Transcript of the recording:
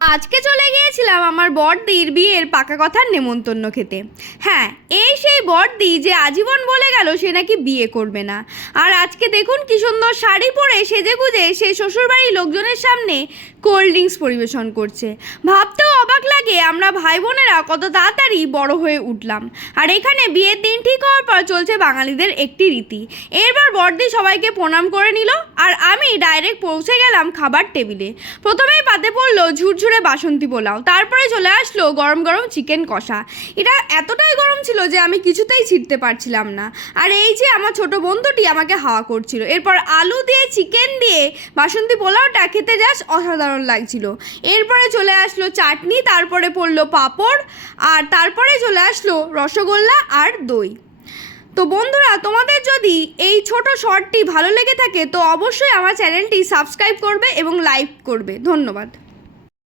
আজকে চলে গিয়েছিলাম আমার বড়দির বিয়ের পাকা কথার নেমন্তন্ন খেতে। হ্যাঁ, এই সেই বড়দি যে আজীবন বলে গেল সে নাকি বিয়ে করবে না। আর আজকে দেখুন কি সুন্দর শাড়ি পরে সেজেগুজে সে শ্বশুরবাড়ির লোকজনের সামনে কোল্ড ড্রিঙ্কস পরিবেশন করছে। ভাবতেও অবাক লাগে আমরা ভাই বোনেরা কত তাড়াতাড়ি বড় হয়ে উঠলাম। আর এখানে বিয়ের দিন ঠিক হওয়ার পর চলছে বাঙালিদের একটি রীতি। এরপর বড়দি সবাইকে প্রণাম করে নিল আর আমি ডাইরেক্ট পৌঁছে গেলাম খাবার টেবিলে। প্রথমেই পাতে পড়লো ঝুরঝুরে বাসন্তী পোলাও, তারপরে চলে আসলো গরম গরম চিকেন কষা। এটা এতটাই গরম ছিল যে আমি কিছুতেই ছিঁড়তে পারছিলাম না। আর এই যে আমার ছোট বন্ধুটি আমাকে হাওয়া করছিল। এরপর আলু দিয়ে চিকেন দিয়ে বাসন্তী পোলাওটা খেতে জাস্ট অসাধারণ লাগছিল। এরপরে চলে আসলো চাটনি, তারপরে পড়লো পাঁপড়, আর তারপরে চলে আসলো রসগোল্লা আর দই। তো বন্ধুরা, তোমাদের যদি এই ছোট শর্টটি ভালো লেগে থাকে তো অবশ্যই আমার চ্যানেলটি সাবস্ক্রাইব করবে এবং লাইক করবে। ধন্যবাদ।